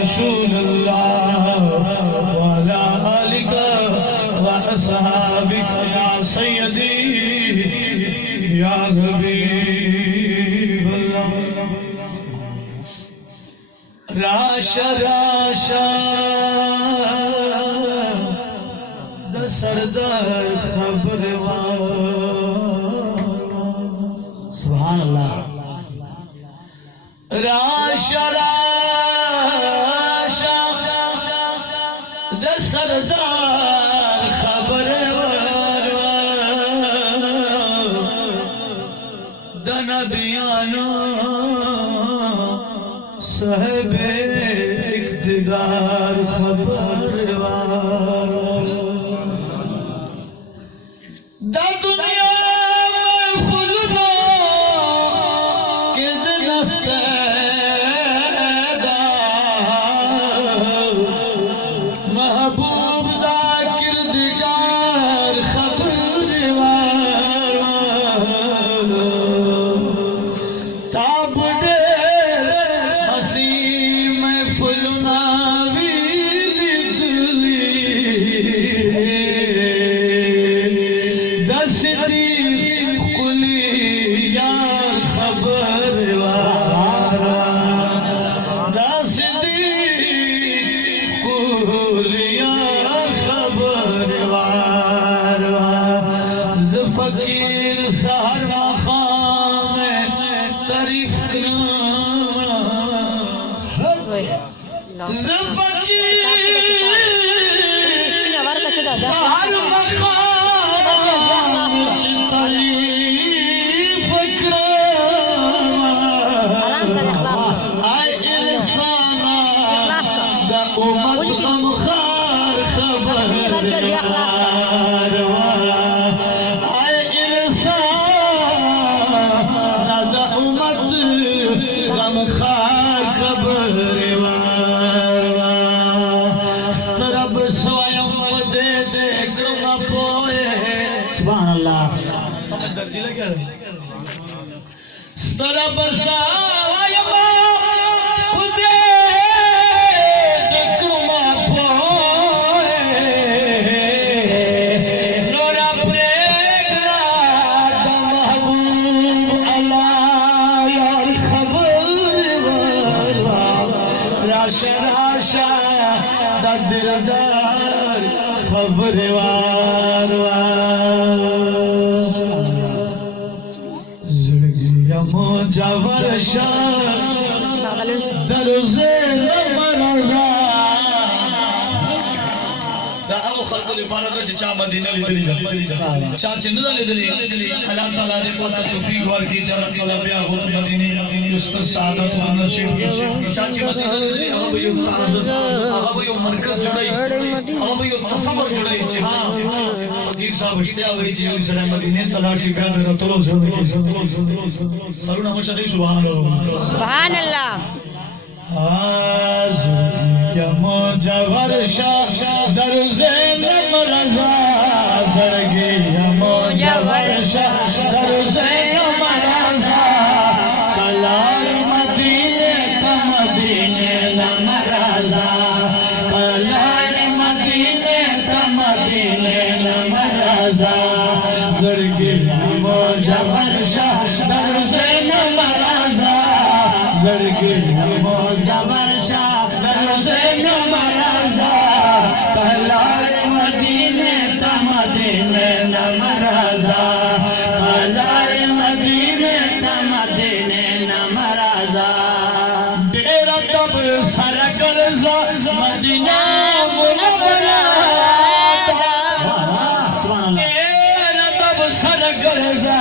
رسول اللہ وعلى آلك وأصحابك يا سيدي يا حبيب الله راشا راشا دا سردار خبر سبحان اللہ راشا راشا دا سردار خبر دا نبیانو صاحب اقتدار خبر دا دنیا میں فلنا کد نستیدہ محبوب دا کردگار خبر تاب دے حسی میں فلنا فقیر سہر خام تعریف سبحان اللہ سترب سایما خودے دکما پوئے نورا پریگرا دا محبوب اللہ یار خبر راشا راشا دا دلدار خبر مجاور شاہ دروزے نمرزا دا ابو خلق الفارغ چا مدینہ لیدلی چا چنزا لیدلی اللہ تعالیٰ دے کو توفیق ورکی چرک لبیا خود مدینی یسر سعادت و نصیب چاچی مدینہ لیدلی ہم بیو تعزد ہم بیو مرکز جڑائی ہم بیو تصور جڑائی جہاں فقیر صاحب اشتیا ہوئی چیزی سرے مدینہ تلاشی بیان دیتا طلو زندگی سرونا مشاہدی سبحان اللہ سبحان اللہ یا مجاور شاہ در زین مرزا زرگی یا مجاور شاہ در زین مرزا کلال مدینے کا مدینے نمرزا کلال مدینے کا مدینے نمرزا زرگی یا مجاور شاہ در زین مرزا زرگی مجاور شاہ در زین مرزا کلال مدینے تا مدینے نمرزا کلال مدینے تا مدینے نمرزا ڈیرہ تب سرگرزا مدینہ منورہ ڈیرہ تب سرگرزا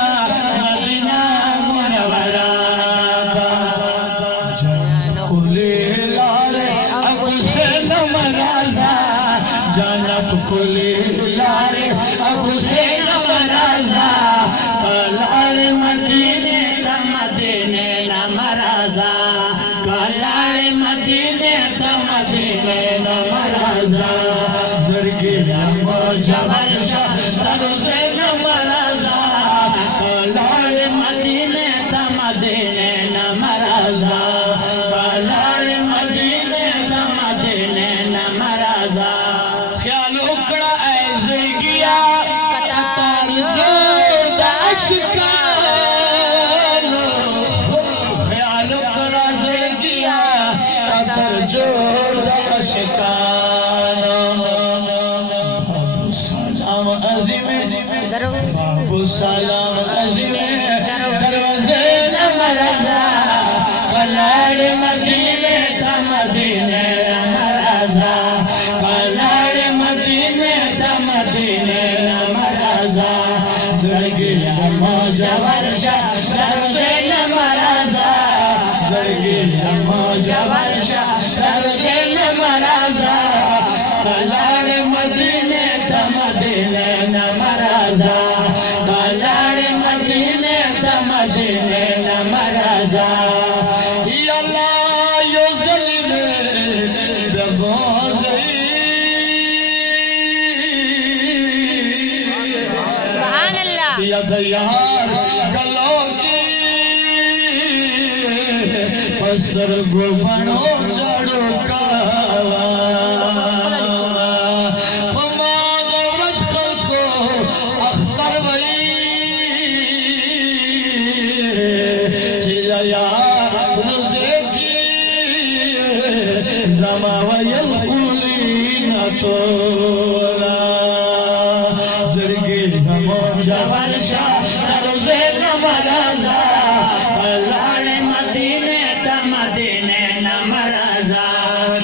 مدینہ منورہ جانب کلی لارے اب سے نمرازا کلال مدینے تا مدینے نمرازا کلال مدینے تا مدینے نمرازا زرگی مجاور شاہ در زین مرزا کلال مدینے تا مدینے نمرازا کلال مدینے تا وجود عاشقانہ باب السلام عظیم باب السلام عظیم دروازے نمرزا کلاڑ مدینے تا مدینے نمرزا کلاڑ مدینے تا مدینے نمرزا زرگی موجہ ورشا دروازے نمرزا زرگی موجہ ورشا دروازے نمرزا کلاڑ مدینے تا مدینے نمرزا کلاڑ مدینے تا مدینے نمرزا یا اللہ یو ظلم ربوزی سبحان اللہ یا دیار گلو کی پستر گوبنو چڑو کاوا فما غورج خلقو اختر وئی چیزا یا روزے کی زما ویلقولین تولا زرگی موجہ ورشا روزے نمرزا کلاڑ مدینے تا مدینے نمرزا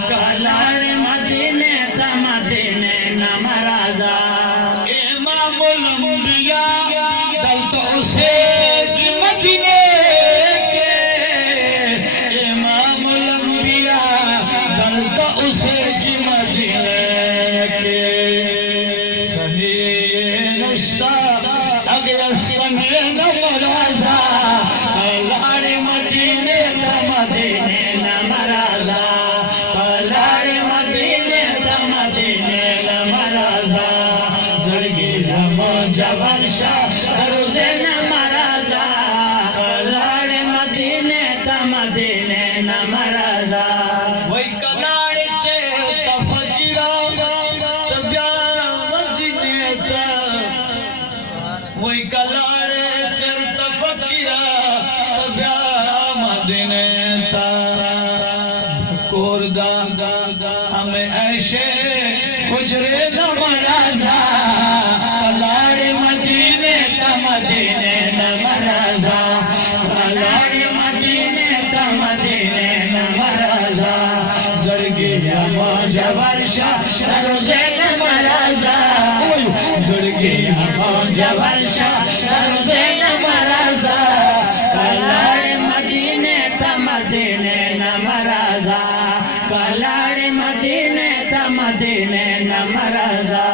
کلاڑ مدینے تا مدینے نمرزا امام الانبیاء دلتوں سے کی مدینے کے امام الانبیاء دلتوں سے کی مدینے کے صحیح نشتہ اگر سنگے نمرزا کلاڑ مدینے تا مدینے نمرزا کلاڑ مدینے تا مدینے نمرزا زرگی موجہ ورشا روزے نمرزا کلاڑ مدینے تا مدینے نمرزا وہی کلاڑ چے تفکرہ تبیا مدینے تا وہی کلاڑ چے تفکرہ تبیا مدینے تا کوردہ ہمیں ایشے حجرے نمرزا کلاڑ مدینے تا مدینے نمرزا کلاڑ مدینے تا مدینے نمرزا زرگی موجہ ورشا روزے نمرزا زرگی موجہ ورشا روزے نمرزا کلاڑ مدینے تا مدینے نمرزا کلاڑ مدینے تا مدینے نمرزا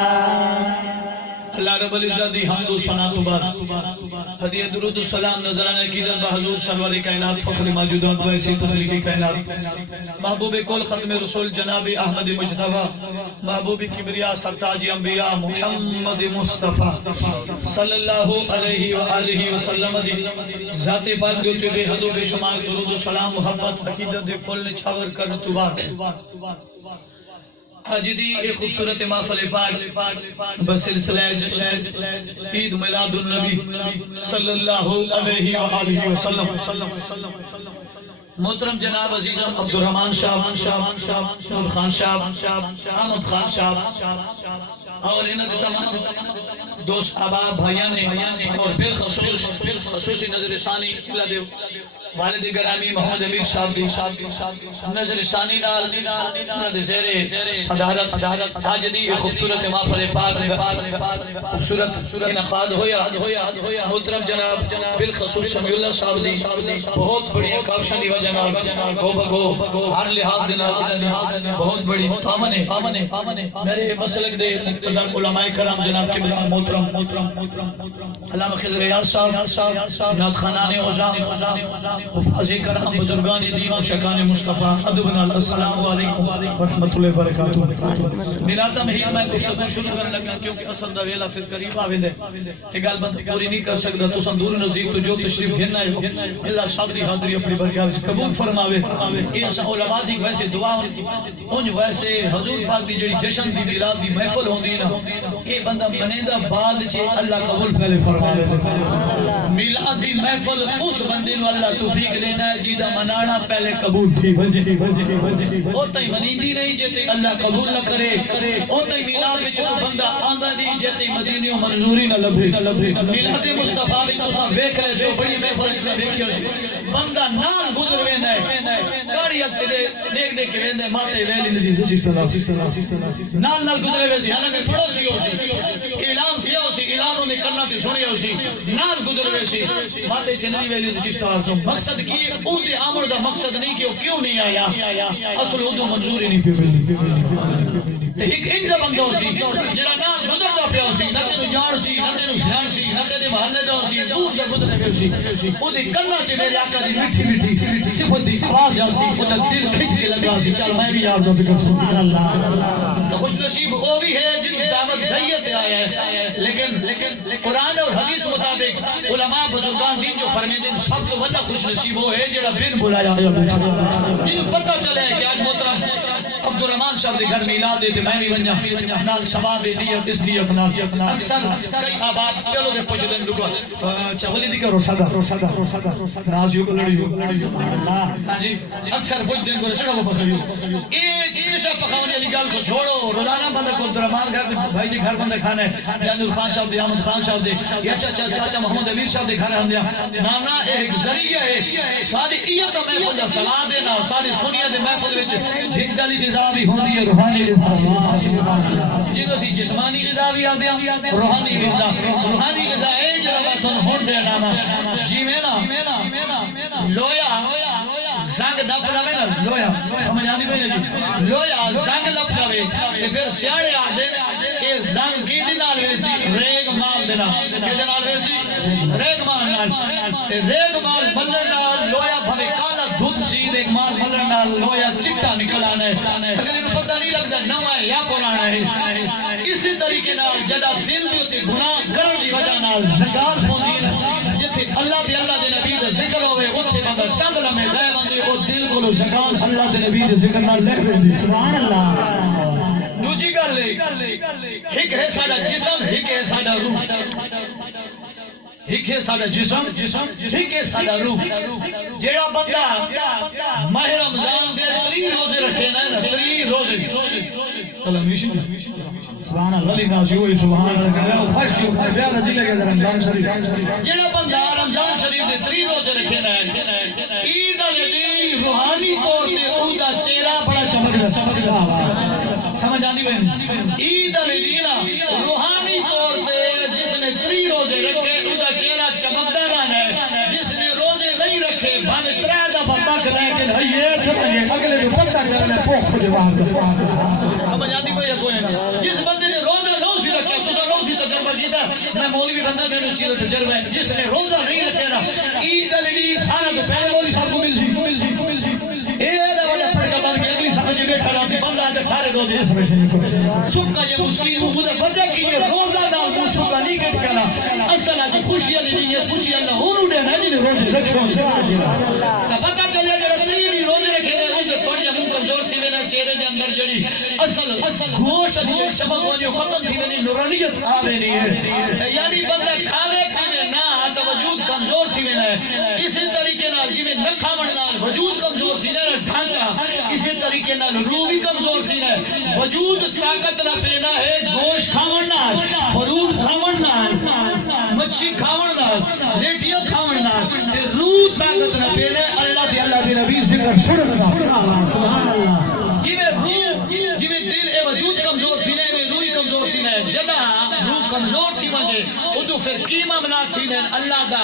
اللہ رب العزت دی حمد و ثنا تو بعد ہدیہ درود و سلام نظرانے کی جنب حضور سرور کائنات فخر موجودات و ایسی تخلیق کائنات محبوب کل ختم رسول جناب احمد مجتبی محبوب کبریا سرتاج انبیاء محمد مصطفیٰ صلی اللہ علیہ وآلہ وسلم ذات پاک دیتے بے حد و بے شمار درود و سلام محبت عقیدت کل نے چھاور کر تو بعد حاجدی ایک خوبصورت محفل پاک بسلسلہ عید میلاد النبی صلی اللہ علیہ وآلہ وسلم محترم جناب عزیزم عبدالرحمن شاہ نور خان شاہ احمد خان شاہ اور انہوں نے تمام دوست احباب بھائیان نے اور بالخصوصی نظر ثانی والد گرامی محمد امیر صاحب دی نظر ثانی نال زیر صدارت آج دی خوبصورت محفل پاک خوبصورت انعقاد ہویا محترم جناب بالخصوص سمیع اللہ صاحب دی بہت بڑی کاوشن دی وجہ نال گو بگو ہر لحاظ دینا بہت بڑی تامن ہے میرے مسلک دے مقتدر علماء کرام جناب قبلہ محترم علامہ خضر ریاض صاحب نعت خانان عظام حفاظی کرام بزرگان دین و شکان مصطفیٰ ادبنا السلام علیکم ورحمۃ اللہ وبرکاتہ میرا تمہید میں گفتگو شروع کرنے لگا کیونکہ اصل دا ویلا پھر قریب آویندے کہ گل بند پوری نہیں کر سکتا تو سن دور نزدیک تو جو تشریف گھننا ہے اللہ صاحب دی حد قدری اپنی برکات قبول فرماوے اے اسا علماء دی ویسے دعا اون ویسے حضور پاک دی جڑی جشن دی میلاد دی محفل ہوندی نا اے بندہ منیندا بعد چ اللہ قبول پہلے فرماوے میلاد دی محفل اس بندے نو اللہ توفیق دینا ہے جیدا منانا پہلے قبول تھی او تے منیندی نہیں جے تے اللہ قبول نہ کرے او تے میلاد وچ او بندہ آندا نہیں جے تے مدینے منظوری نہ لبے میلاد مصطفی وچ تساں ویکھ لے جو بڑی محفل ویکھیو بندہ نال گزر ویندا ہے کاڑی تے دیکھ دیکھ کے ویندے ماتے ویلی دی سسٹم نال گزرے ویسی حالانکہ پڑوسی ہو سی اعلان کیا ہو سی اعلان نے کرنا تے سنیا ہو سی نال گزرے ویسی ماتے چنی ویلی دی سسٹم مقصد کی او تے آمر دا مقصد نہیں کہ کیوں نہیں آیا اصل او منظوری نہیں پہ ملتی تے ایک انجا بندہ ہو سی جڑا نال گزردا پیا سی نہ تے جان سی نہ تے دھیان سی نہ تے محلے دا سی دور دے گزرے پیا سی او دی کنا چ میرے آقا دی میٹھی میٹھی صفت دی آواز جا سی او دل کھچ کے لگا سی چل میں بھی یاد دا ذکر سبحان اللہ تو خوش نصیب وہ بھی ہے جن کی دعوت دیت آیا ہے لیکن قرآن اور حدیث مطابق علماء بزرگان دین جو فرمیندے ہیں سب تو بڑا خوش نصیب وہ ہے جڑا بن بلایا جن پتہ چلے کہ آج محترم عبد الرحمن صاحب دے گھر میلاد دے تے میں بھی ونجا نال ثواب دی اس لیے اپنا اکثر کئی آباد پہلو دے پوچھ دین لوگ چولی دی کرو شادا نازیو کو لڑیو ہاں جی اکثر پوچھ دین کو چڑھو پکھیو ایک شب پکھانے والی گل کو چھوڑو روزانہ بندہ کو عبد الرحمن گھر بھائی دی گھر بندہ کھانا ہے جانور خان صاحب دی احمد خان صاحب دی یا چاچا محمد امیر صاحب دی گھر ہندیا نانا ایک ذریعہ ہے ساری ایت میں بندہ صلاح دینا ساری سنیا دے محفل وچ ایک گلی دی بھی ہوندی ہے روحانی غذا جنوں سی جسمانی غذا بھی آندے روحانی غذا ہے جو تن ہن دے نام جی میں نا لویا زنگ نپ لوے نا لویا سمجھ آندی پئی جی لویا زنگ نپ لوے تے پھر سیاڑے آندے کہ زنگ کی دی نال ویسی ریگ مال دینا کدے نال ویسی ریگ مال نال تے ریگ مال بلن نال لویا بھوے کالا دودھ سی ریگ مال بلن نال لویا چٹا نکل آنا ہے اگر انہوں پتہ نہیں لگتا نواں ہے یا پرانا ہے اسی طریقے نال جڑا دل دے گناہ کرن دی وجہ نال زکات ہوندی ہے جتھے اللہ دے نبی دا ذکر ہوے اوتھے بندہ چند لمحے غائب ہوندے او دل کولو زکات اللہ دے نبی دے ذکر نال لے ویندی سبحان اللہ دوجی گل ایک ہے ساڈا جسم ایک ہے ساڈا روح ایک ہے ساڈا جسم ایک ہے ساڈا روح جیڑا بندہ ماہ رمضان دے 3 روزے رکھے نا 3 روزے کلمیشی سبحان اللہ علی ناسی ہوئی سبحان اللہ فرشی پیارا ضلع کے رمضان شریف جیڑا بندہ رمضان شریف دے 3 روزے رکھے نا عید الدین روحانی طور تے او دا چہرہ بڑا چمکدا سمجھ آندی وے عید الدین روحانی طور تے جس نے 3 روزے رکھے او دا چہرہ چمکدا رہنا ہے جس نے روزے نہیں رکھے بھاوے 3 دفعہ تک لیکن یہ چھپے اگلے کو پتہ چلے پوکھ دے وہاں سمجھ آندی کوئی کوئی جس بندے نے روزہ نو سی رکھا تو نو سی تجربہ کیتا میں مولوی بندہ میں نے چیز تجربہ ہے جس نے روزہ نہیں رکھا نا عید الدین سارا تو پہلے مولوی صاحب کو مل سی اے دا وجہ پڑھ کے بن کے اگلی سمجھ بیٹھا رہا سی بندہ تے سارے روزے اس بیٹھے سکا یہ مسلم خود وجہ کی یہ روزہ نہ پوچھو گا نہیں کٹ کرا اصل ہے خوشی نہیں ہے خوشی اللہ ہوں نے نہیں نے روزے رکھو تا پتہ چلے جڑا تیری روزے رکھے نے ان تے تھوڑی منہ کمزور تھی وینا چہرے دے اندر جڑی اصل گوشت دی چمک وجہ ختم تھی وینی نورانیت آوے نہیں ہے یعنی بندہ کھاوے پیوے نہ تو وجود کمزور تھی وینا ہے اسی طریقے نال جویں نہ کھاون نال وجود کمزور تھی نہ ڈھانچہ اسی طریقے نال روح بھی کمزور تھی نہ وجود طاقت نہ پینا ہے گوشت کھاون نال فروٹ کھاون نال مچھی کھاون نال لیٹیاں کھاون نال تے روح طاقت نہ پینا اللہ دے نبی ذکر سنن نال سبحان اللہ جویں روح جویں دل اے وجود کمزور تھی نہ روح کمزور تھی نہ جدا روح کمزور تھی وجے اودو پھر کی معاملہ تھی نہ اللہ دا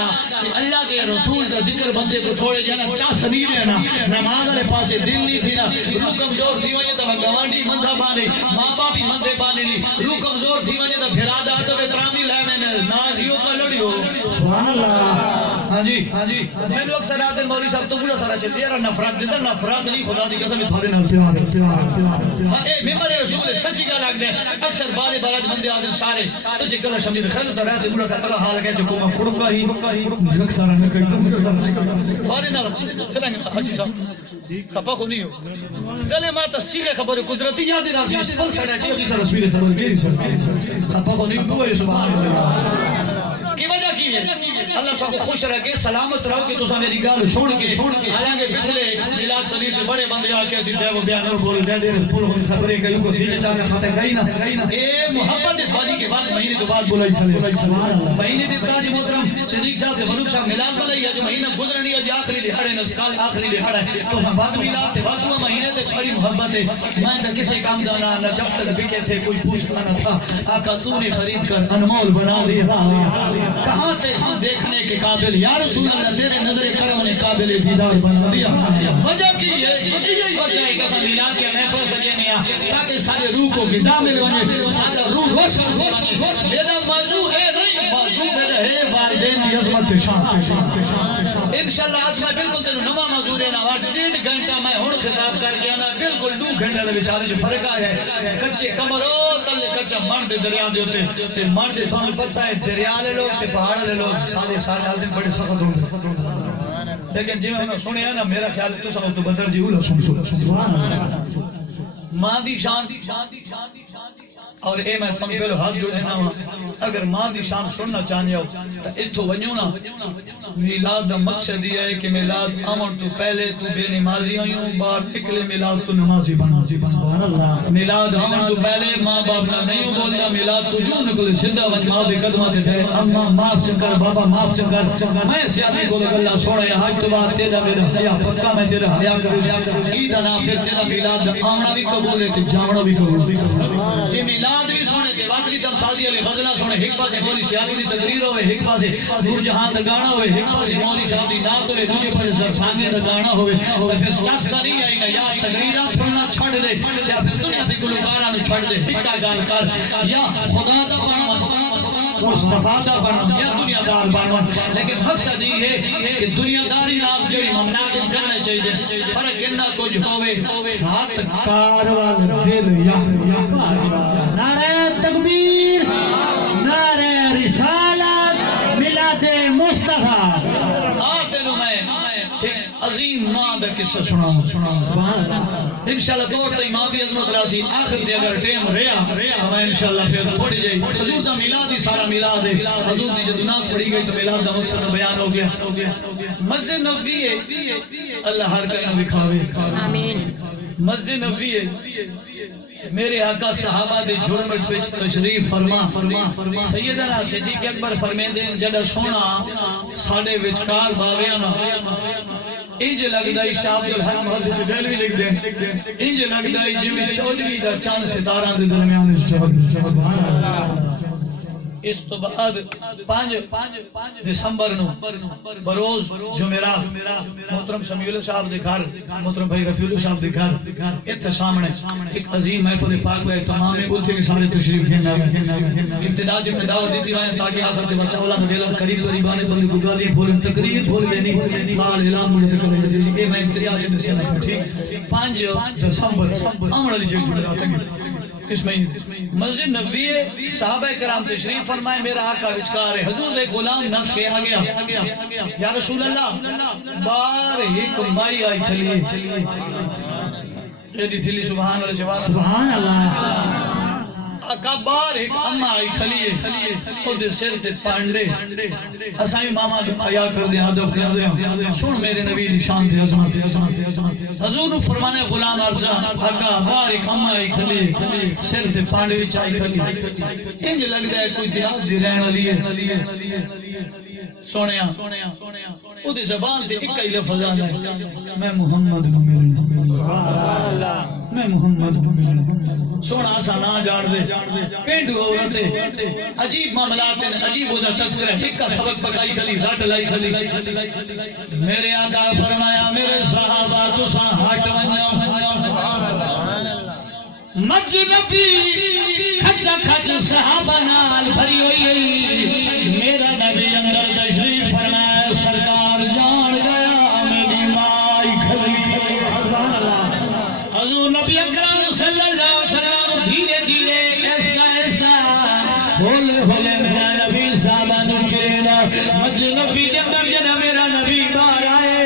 اللہ دے رسول دا ذکر بندے کو تھوڑے جنا چا سبیل ہے نا نماز والے پاسے دل نہیں تھی نا روح کمزور تھی وجے تو گوانڈی مندہ بانے ماں باپ بھی مندے بانے لی روح کمزور تھی وجے تو پھر آدھا تو ترامی لے میں نازیوں کا لڑیو سبحان اللہ ہاں جی میں لوگ اکثر آتے مولوی صاحب تو بڑا سارا چلتے یار نفرت دیتا نفرت نہیں خدا دی قسم تھوڑے نال ہاں اے ممبر رسول سچی گل آکھدے اکثر بارے بارے بندے آدن سارے تو جے گل شمدی خیر تو ایسے بڑا سارا حال ہے جو کو کڑکا ہی رکھ سارا نہ کہیں تھوڑے نال چلیں حاجی صاحب خپا کو نہیں ہو گلے ماتا سیدھے خبر قدرتی یاد راضی پل سڑا چیز سر رسول سر گیری سر خپا کو نہیں تو ہے سبحان اللہ کی وجہ کی ہے اللہ تعالی کو خوش رکھے سلامت رہو کہ تسا میری گل چھوڑ کے حالانکہ پچھلے میلاد شریف کے بڑے بندے آ کے اسی تے وہ بیان بول دے دے پورا خبریں کہ کو سیدھے چاہ کے خاطر گئی نا اے محبت تھوڑی کے بعد مہینے کے بعد بولائی کھلے مہینے دے تاج محترم صدیق صاحب کے ملک صاحب میلاد بنائی ہے جو مہینہ گزرنی ہے جو آخری دہاڑے نسکال آخری دہاڑا ہے تو سا بعد میلاد تے بعد مہینے تے بڑی محبت ہے میں نہ کسی کام دانا نہ جب تک بکے تھے کوئی پوچھتا نہ تھا آقا تو نے خرید کر انمول بنا دیا کہاں تھے ہم دیکھنے کے قابل یا رسول اللہ تیرے نظر کرم نے قابل دیدار بنا دیا وجہ کی ہے یہی وجہ ہے کہ میلاد کے محفل سجے نہیں تاکہ سارے روح کو غذا مل بنے سارا روح روشن بنے میرا موضوع ہے نہیں موضوع میرا ہے والدین کی عظمت شان انشاءاللہ آج میں بالکل تینوں نواں موضوع دینا وا 1.5 گھنٹہ میں ہن خطاب کر کے آنا بالکل 2 گھنٹے دے وچارے جو فرق آیا ہے کچے کمروں تلے کچا مرد دریا دے اوتے تے مرد تھانوں پتہ ہے دریا والے لوگ تے پہاڑ والے لوگ سارے سارے بڑے سخت ہوندے لیکن جی میں سنیا نا میرا خیال تو سب تو بدر جی ہو سبحان اللہ ماں دی شان اور اے میں تھانوں پہلو ہاتھ جوڑنا وا اگر ماں دی شان سننا چاہنے ہو تو ایتھوں ونجو نا میلاد دا مقصد یہ ہے کہ میلاد آمن تو پہلے تو بے نمازی آئیوں باہر نکلے میلاد تو نمازی بنا سبحان اللہ میلاد آمن تو پہلے ماں باپ نہ نہیں بولنا میلاد تو جو نکلے سیدھا ون ماں دے قدماں تے ٹھہرے اما معاف چکر بابا معاف چکر میں سیادی کو اللہ چھوڑے حج تو بعد تیرا میرا حیا پکا میں تیرا حیا کروں عید نا پھر تیرا میلاد آمنا بھی قبول ہے تے جاونا بھی قبول جی میلاد بھی سونے تے وقت کی تمثالی علی فضلہ سونے ایک پاسے مولوی سیادی دی تقریر ہوئے ایک پاسے نور جہان دا گانا ہوئے ایک پاسے مولوی صاحب دی نعت ہوئے دوسرے پاسے سرسانگے دا گانا ہوئے تو پھر چسکا نہیں آئی نا یا تقریرات پڑھنا چھڑ دے یا پھر دنیا دی گلوکاراں نوں چھڑ دے ٹکا گال کر یا خدا دا بنا مصطفیٰ دا بنا یا دنیا دار بنا لیکن مقصد یہ ہے کہ دنیا داری آپ جو ممناعت کرنا چاہیے فرق اتنا کچھ ہوئے ہاتھ کاروان دل یا نعرہ تکبیر نعرہ رسالت میلاد مصطفیٰ آتے نو میں ایک عظیم ماں دا قصہ سنا انشاءاللہ دور تئی ماں دی عظمت راسی آخر تے اگر ٹیم رہا میں انشاءاللہ پھر تھوڑی جائی حضور دا میلاد ہی سارا میلاد ہے حضور دی جب نام پڑھی گئی تو میلاد دا مقصد بیان ہو گیا مسجد نبوی ہے اللہ ہر کہیں دکھاوے آمین مسجد نبوی ہے میرے آقا صحابہ دے جھرمٹ وچ تشریف فرما سیدنا صدیق اکبر فرمیندے جڑا سونا ساڈے وچکار باویاں نا انج لگدا ہے شاہ عبد الحق محدث دہلوی لکھ دیں انج لگدا ہے جویں 14 دا چاند ستاراں دے درمیان سبحان اللہ اس تو بعد 5 دسمبر نو بروز جمعرات محترم سمیع اللہ صاحب دے گھر محترم بھائی رفیع اللہ صاحب دے گھر ایتھے سامنے ایک عظیم محفل پاک ہے تمام اوتھے بھی سارے تشریف گھنا ابتدا میں دعوت دیتی رہے تاکہ آخر تے بچا اللہ دل قریب قریبانے بندے گالی بولن تقریر بول نہیں مال اعلان مجھے تک یہ میں ابتدا چ نسل ہے ٹھیک 5 دسمبر امر علی جمعرات اس مہینے مسجد نبوی ہے صحابہ کرام تشریف فرمائے میرا آقا وچکار ہے حضور ایک غلام نس کے آ گیا یا رسول اللہ بار ایک مائی آئی کھلی ایڈی ٹھلی سبحان اللہ سبحان اللہ آقا بار ایک اممہ آئی کھلی خود سر تے پانڈے اسائی ماما بھی حیا کر دیں ادب کر دیں سن میرے نبی دی شان تے عظمت حضور نے فرمایا غلام عرضہ آقا بار ایک اممہ آئی کھلی سر تے پانڈے وچ آئی کھلی انج لگدا ہے کوئی دیہات دی رہن والی ہے سونیا او دی زبان تے ایک ہی لفظ آندا ہے میں محمد نو ملنا میں محمد نو ملنا سونا سا نہ جان دے پینڈو عورتیں عجیب معاملات ہیں عجیب ہوتا تذکرہ ایک کا سبق پکائی کھلی رٹ لائی کھلی میرے آقا فرمایا میرے صحابہ تسا ہٹ مسجد نبی کھچا کھچ صحابہ نال بھری ہوئی میرا نبی اندر تشریف فرمایا سرکار صلی اللہ علیہ وسلم دھیرے دھیرے ایسا ایسا ہولے ہولے میرا نبی سامان چینا مجھے نبی دے اندر جنا میرا نبی بار آئے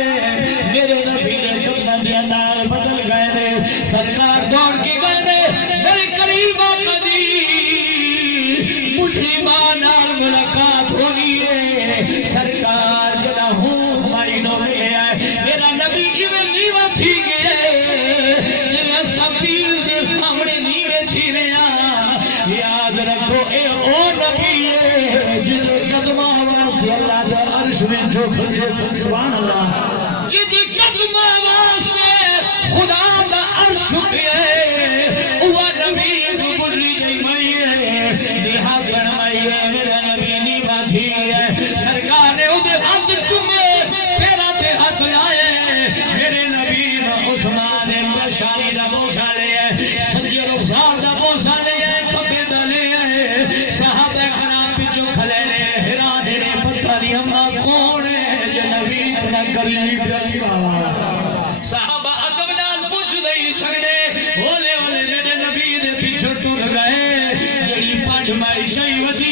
میرے نبی نے کپنا دیا نال بدل گئے نے سرکار دوڑ کے گئے نے میرے قریب آقا دی مجھے مانال ملاقات ہونی ہے سرکار جنا ہوں مائنوں میں لے آئے میرا نبی کی میں نیوہ تھی گئے جنہیں سپیر کے سامنے نیوہ تھی رہا یاد رکھو اے او نبی ہے جنہیں قدمہ آواز دی اللہ دا عرش میں جو کھجے سبحان اللہ جنہیں قدمہ آواز میں خدا دا عرش ہے اوہ نبی کو بڑھلی جائی مائی ہے دیہا کرمائی ہے میرا نبی نیوہ تھی ہے سرکار نے ادھے ہاتھ چمے پیرا تے ہاتھ لائے میرے نبی نے عثمان بشاری دا بوسا لے سجے رخسار دا بوسا لے کھپے دا لے صحابہ کرام پیچھو کھلے رے حیران رے پتہ نہیں ہمارا کون ہے جو نبی اتنا قریب صحابہ ادب نال پوچھ نہیں سکتے ہولے ہولے میرے نبی دے پیچھے ٹر گئے جڑی پاٹ مائی چاہی ودی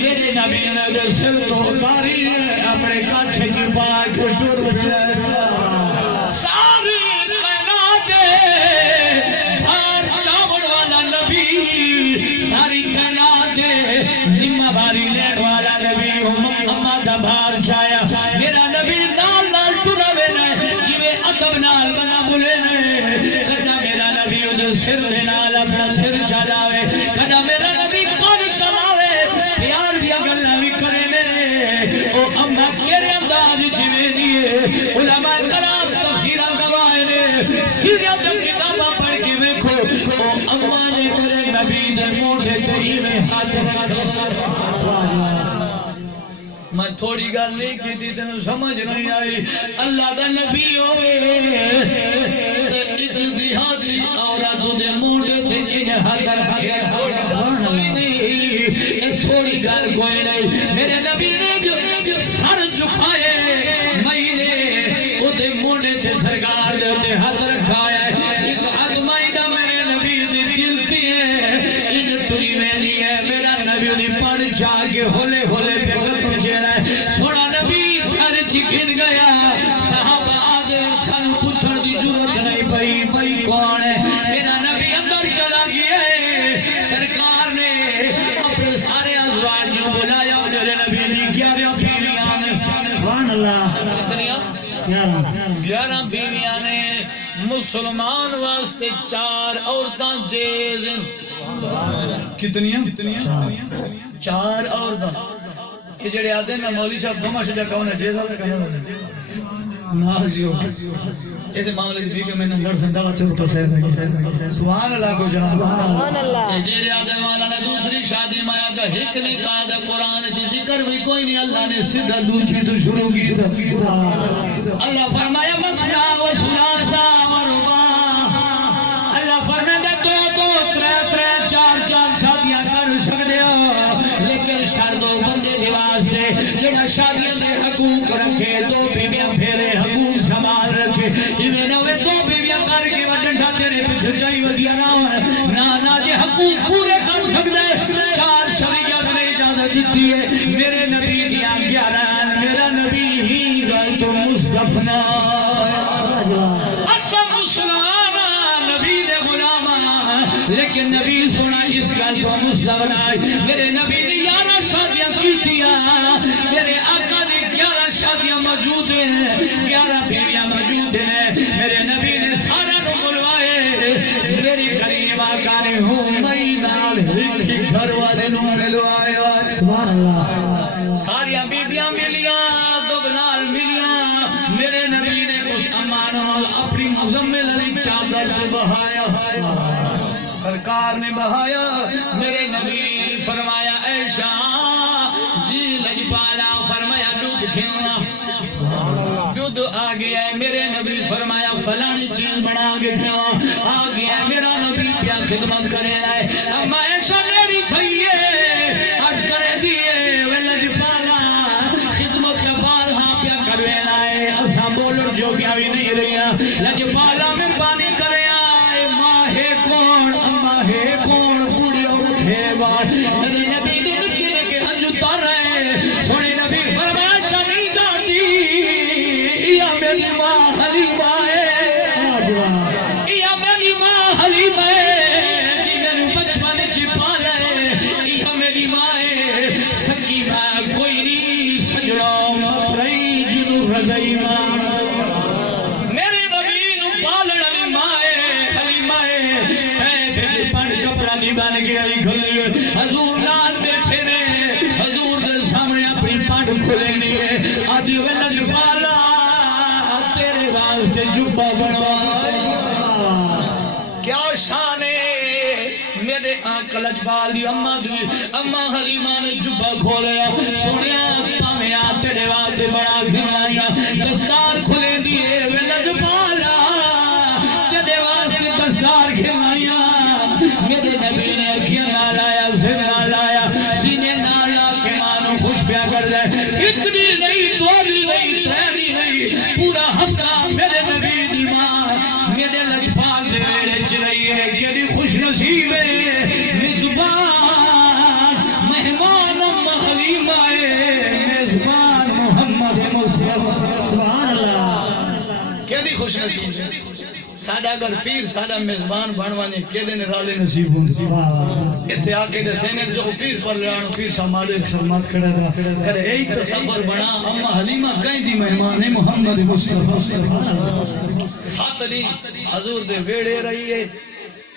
میرے نبی نے دے سر تو اتاری اپنے کچھ کی پاک ٹر گئے ساری کائنات بھار چاوڑ والا نبی ساری کائنات ذمہ داری لینے والا نبی محمد بھار چایا میرا نبی نال نال ٹرا وینا جویں ادب نال بنا بولے کدا میرا نبی اودے سر دے نال اپنا سر چلاوے کدا میرا نبی کون چلاوے پیار دی گلاں وی کرے میرے او اما کیڑے انداز جویں دیے علماء کرام تفسیراں گواہ نے سیرت کتاباں پڑھ کے دیکھو او اما نے میرے نبی دے موڈے تے ایویں ہاتھ رکھا میں تھوڑی گل نہیں کی تھی تینوں سمجھ نہیں آئی اللہ دا نبی ہوئے اتنی ہاتھی عورت دے موڈے تے انہیں ہاتھ رکھے تھوڑی گل کوئی نہیں میرے نبی نے سر جھکائے میں نے ادھے موڈے تے سرکار دے تے ہاتھ رکھایا ایک ہاتھ مائی دا میرے نبی دی دلتی ہے ان توی میں لیے میرا نبی دی پڑ جا کے ہولے ہولے پہ سونا نبی گھر چکن گیا صحابہ آدھے چھن پوچھن دی ضرورت نہیں پئی کون ہے میرا نبی اندر چلا گیا ہے سرکار نے اپنے سارے ازواجوں بلایا میرے نبی نے 11 بیویاں نے سبحان اللہ کتنیاں 11 بیویاں نے مسلمان واسطے 4 عورتاں جیز کتنیاں 4 عورتاں یہ جڑے آتے ہیں نا مولوی صاحب گمش جا کون ہے جیسا تھا کون ہے نازیو ایسے معاملے کی بھی میں نے لڑ سندا چلو تو خیر سبحان اللہ کو جان سبحان اللہ یہ جڑے آتے والا نے دوسری شادی میں آگا ایک نے کہا تھا قرآن چی ذکر بھی کوئی نہیں اللہ نے سیدھا دوسری تو شروع کی اللہ فرمایا مسنا و سلاسا و رباع اللہ فرمایا 2 3 4 شادیاں کر سکتے ہو لیکن شرط بندے دی واسطے جڑا شادی سے حقوق رکھے 2 بیویاں پھیرے حقوق سنبھال رکھے ایویں نہ 2 بیویاں کر کے ڈنڈا تیرے پیچھے چاہیے ودیا نہ جے حقوق پورے کر سکدا ہے 4 شریعت نے اجازت دیتی ہے میرے نبی دی 11 میرا نبی ہی گل تو مصطفی اسم مسلمان نبی دے غلام لیکن نبی سنا اس کا تو مصطفی میرے نبی نے 11 شادیاں کی دیا میرے آقا نے 11 شادیاں موجود ہیں 11 بیویاں موجود ہیں میرے نبی نے سارا کو بلوائے میری کریم آقا نے ہوں مئی نال گھر والے نو ملوایا سبحان اللہ ساری بیویاں ملیاں دو نال ملیاں میرے نبی نے کچھ امان اپنی مزمل علی چادر بہایا سرکار نے بہایا میرے نبی فرمایا عائشہ جی لجپالا فرمایا دودھ کھیلنا دودھ آ گیا ہے میرے نبی فرمایا فلانی چیز بنا کے کھیلا آ گیا میرا نبی کیا خدمت کرے لائے اما عائشہ میری تھئیے آج کرے دیئے وہ لجپالا خدمت کا پال ہاں پیا کرے لائے اسا بولو جو کیا بھی نہیں رہی لجپالا میں پانی کرے آئے ماہے کو ماما ہے کون بڑیو رکھے بار میرے نبی نے نکے لگے ہنجو تر رہے سونے نبی فرمایا اچھا نہیں جانتی یا میری ماں حلیمہ ہے یا میری ماں حلیمہ ہے میرے بچپن چھپا لے یا میری ماں ہے سکی ماں کوئی نہیں سجڑا مفرئی جنو رضائی ماں میرے نبی نو پالن والی ماں ہے حلیمہ ہے تے بچ پن کپڑا دی بن کے آئی کھلی حضور نال بیٹھے نے حضور دے سامنے اپنی پنڈ کھلینی ہے آدھی ولج پالا تیرے واسطے جبہ بنوا کیا شان ہے میرے آنکھ لجپال دی اماں حلیمہ نے جبہ کھولیا سنیا پاویا تیرے واسطے بڑا گھلایا دستار کھلے دیے لجپالا تیرے واسطے دستار کھلایا میرے نبی نے اکھیاں نہ لایا سر نہ لایا سینے نہ لا کے مانو خوش پیا کر دے اتنی نہیں دوری نہیں تیری نہیں پورا ہفتہ میرے نبی دی ماں میرے لجپال دے میرے چ رہی ہے کہ خوش نصیب ہے میزبان مہمان حلیمہ میزبان محمد مصطفیٰ سبحان اللہ کیڑی خوش نصیب ہے ساڈا اگر پیر ساڈا میزبان بنوانے کیڑے نے رالے نصیب ہوندے ایتھے آ کے دسینے جو پیر پر لانو پیر سامالے خدمت کھڑا دا کرے ایہی تصور بنا اما حلیمہ کہیں دی مہمان ہے محمد مصطفیٰ سات دن حضور دے ویڑے رہیے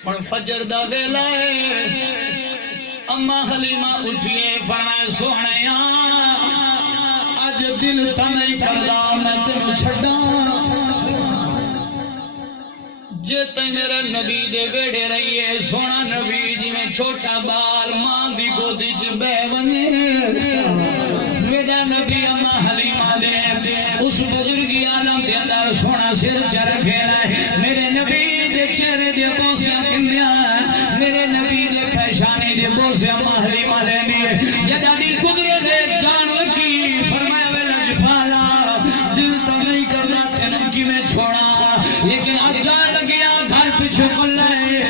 پن فجر دا ویلا ہے اما حلیمہ اٹھیے فرمائے سونیا اج دل تا نہیں کردا میں تینوں چھڈاں جے تائیں میرا نبی دے ویڑے رہیے سونا نبی جی میں چھوٹا بال ماں دی گودی چ بہ ونجے میرا نبی اما حلیمہ دے اس بزرگی عالم دے اندر سونا سر چ رکھے رہے میرے نبی دے چہرے دے بوسیاں کندیاں میرے نبی دے پیشانے دے بوسیاں اما حلیمہ لیندی ہے جدا دی قدرت دے جان لگی فرمایا وے لجپالا دل تو نہیں کردا تینوں کیویں چھوڑا لیکن اج لگیا گھر پیچھے کلے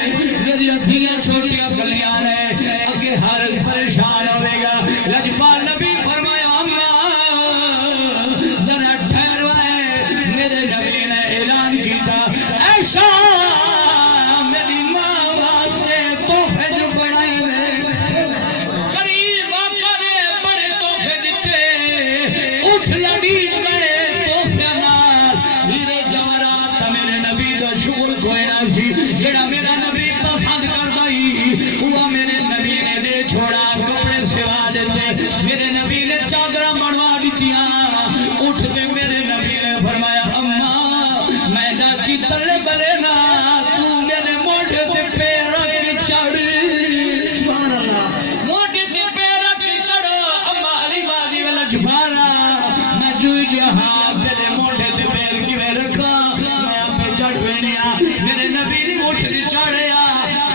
میری اکھیاں چھوٹیاں گلیاں نے اگے ہر پریشان ہوے گا لجپال نبی فرمایا اماں ذرا ٹھہرو میرے نبی نے اعلان کیتا ایسا میری ماں واسطے تحفے جو بڑھائے کریم آقا نے بڑے تحفے دیتے اٹھ لڑیج گئے تحفے نال ہیرے جواہرات میرے نبی دا شکر کوئی نہ سی جڑا میرا نبی پسند کردا ہی وہ میرے نبی نے دے چھوڑا کپڑے سوا دیتے میرے نبی نے چادراں بنوا دتیاں اٹھ کے میرے نبی نے فرمایا اماں میں ناچی تلے بلے نا تو میرے موڈے تے پیر رکھ چڑھ سبحان اللہ موڈے تے پیر رکھ چڑھ اما حلیمہ دی لجپالا میں جو جہاں تیرے موڈے تے پیر کیویں رکھا میں پہ چڑھ پینیا میرے نبی نے اٹھ کے چڑھیا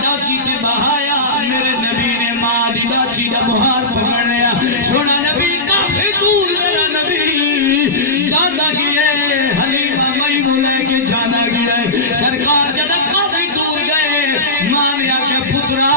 ڈاچی تے بہایا میرے نبی نے ماں دی ڈاچی دا بہار پکڑ لیا سونا نبی کافی دور میرا نبی جانا گیا حلیمہ مئی نو لے کے جانا گیا سرکار جدا کافی دور گئے ماں نے آکے پترا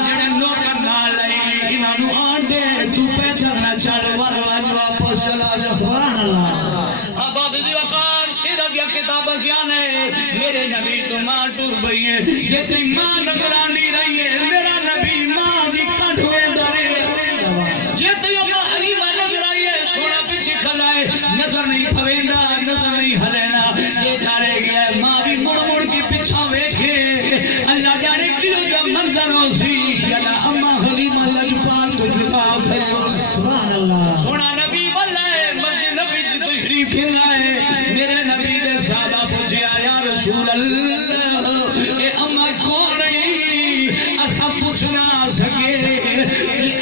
جڑے نوکر نال لئی انہاں نو آن دے تو پیدل نہ چل واج واپس چلا جا سبحان اللہ ابا بی وقار سیرت یا کتاب جانے میرے نبی تو ماں ٹور گئی ہے جے تے ماں نگرانی رہی ہے میرا نبی ماں دی کڈ ویندا رہے جے تے اما حلیمہ نظر آئی ہے سونا پیچھے کھلائے نظر نہیں پویندا نظر نہیں ہلینا یہ دارے گیا ماں بھی مڑ مڑ کے پیچھے ویکھے اللہ جانے کیوں جو منظر ہو سی جلا اما حلیمہ لجپال تو جدا سبحان اللہ سونا نبی والے مسجد نبی کی تشریف لائے میرے نبی دے صحابہ پوچھیا یا رسول اللہ اے اما کون ہے اسا پوچھ نہ سکے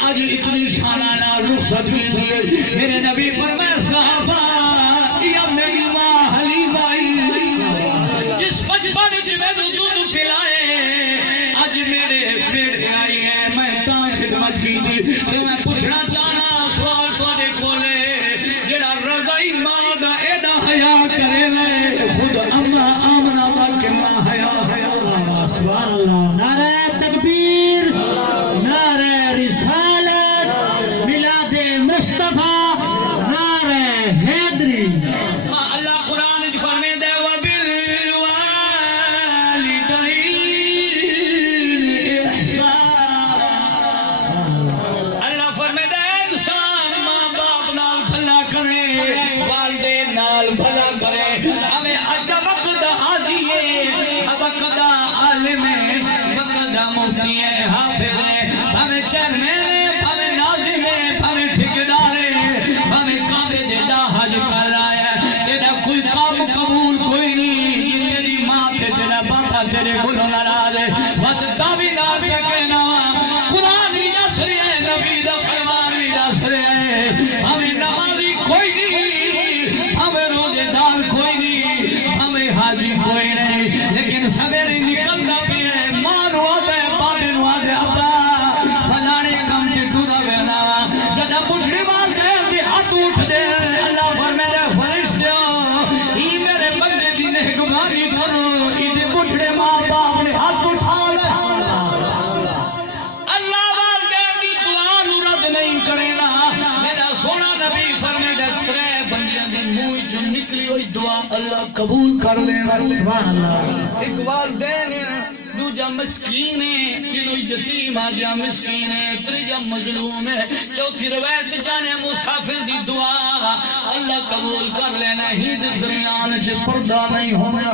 آج اتنی شانانہ رخصت کی دیے میرے نبی فرمایا صحابہ یا میری ماں حلیمہ جس بچپن وچ مینوں دودھ پلائے اج میرے پیٹ آئی ہے میں تاں خدمت کی تھی تے میں پوچھنا چاہنا سوال تواڈے کولے جڑا رضائی ماں دا ایڈا حیا کرے لے خود اما آمنہ دا کنا حیا سبحان اللہ نعرہ مولوی ہے حافظ ہے ہمیں چیئرمین ہے ہمیں ناظم ہے ہمیں ٹھیکیدار ہے ہمیں کعبے دے دا حج کر رہا ہے تیرا کوئی کام قبول کوئی نہیں تیری ماں تے تیرا باپا تیرے گلوں ناراض ہے بس دعوی نہ کہنا قرآن بھی دس رہے ہیں نبی دا فرمان بھی دس رہے ہیں ہمیں نمازی کوئی نہیں ہمیں روزے دار کوئی نہیں ہمیں حاجی کوئی نہیں لیکن سویرے نکلنا پہ ہے ماں نو آتا ہے باپے نو آتا ہے ابا فلانے کام کے ٹورا بہنا جدا بڑھڑی مار دے دی ہاتھ اٹھ دے اللہ پر میرے فرشتے ہو ہی میرے بندے دی نگہبانی کرو ادھے بڑھڑے ماں باپ نے ہاتھ اٹھا لے اللہ والدین دی دعا نو رد نہیں کرنا میرا سونا نبی فرمائے دے ترے بندیاں دے منہ جو نکلی ہوئی دعا اللہ قبول کر لینا سبحان اللہ ایک والدین دوجا مسکین ہے تینوں یتیم آجا مسکین ہے تریجا مظلوم ہے چوتھی روایت جانے مسافر دی دعا اللہ قبول کر لینا ہی درمیان چھ پردہ نہیں ہونا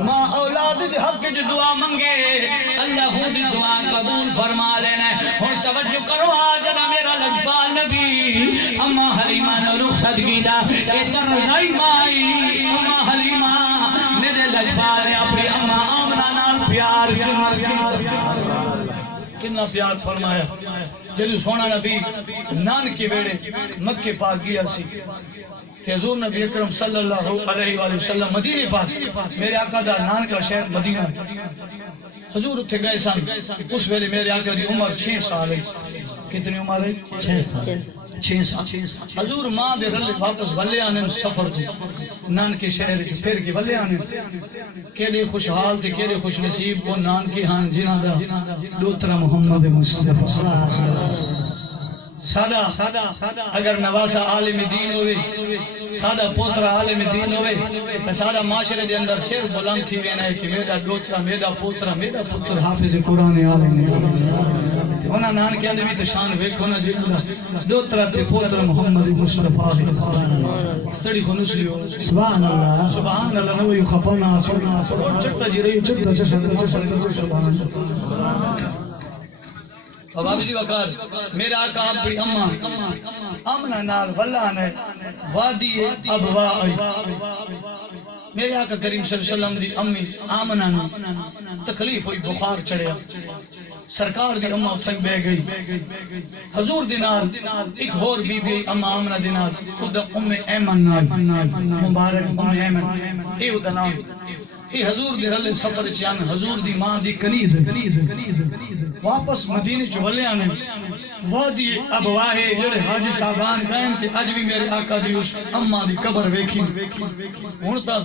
ماں اولاد دے حق جو دعا منگے اللہ ہوں دی دعا قبول فرما لینا ہوں توجہ کرو آجنا میرا لجپال نبی اما حلیمہ نے رخصت کی دا ایتر رضائی مائی اما حلیمہ میرے لجپال نے اپنی اما آمنہ نال پیار کتنا پیار فرمایا جب سونا نبی نان کے بیڑے مکہ پاک گیا سی کہ حضور نبی اکرم صلی اللہ علیہ وآلہ وسلم مدینے پاک میرے آقا دا نان کا شہر مدینہ حضور اتھے گئے سن اس ویلے میرے آقا دی عمر 6 سال ہے کتنی عمر ہے 6 سال 6 سال حضور ماں دے رلے واپس بلے آنے سفر تھے نان کے شہر جو پھر کے بلے آنے کیلے خوشحال تھے کیلے خوش نصیب وہ نان کی ہاں جنہ دا دوترا محمد مصطفیٰ سادہ اگر نواسا عالم دین ہوئے سادہ پوترا عالم دین ہوئے تو سادہ معاشرے دے اندر شیر بلند تھی وینا ہے کہ میرا دوترا میرا پوتر حافظ قرآن عالم دین ہونا نان کے اندر بھی تو شان ویک ہونا جیسا دوترا تے پوترا محمد مصطفیٰ ستڑی خونوس لیو سبحان اللہ نوی خپانا چکتا جی رہی چکتا سبحان اللہ اب آپ جی وقال میرا آقا اپنی امنا نال واللہ نے وادی ابوائی میرے آقا کریم صلی اللہ علیہ وسلم دی امی آمنہ نے تکلیف ہوئی بخار چڑھیا سرکار دی امہ اتھنگ بے گئی حضور دینال ایک اور بی بی امہ آمنہ دینال خود ام ایمن نال مبارک ام ایمن اے او دا نام یہ حضور دی رلے سفر چیان حضور دی ماں دی کنیز واپس مدینے چولے آنے وادی ابواہے جڑے حاجی صاحبان گئن تے اج بھی میرے آقا دی اس اماں دی قبر ویکھی ہن تا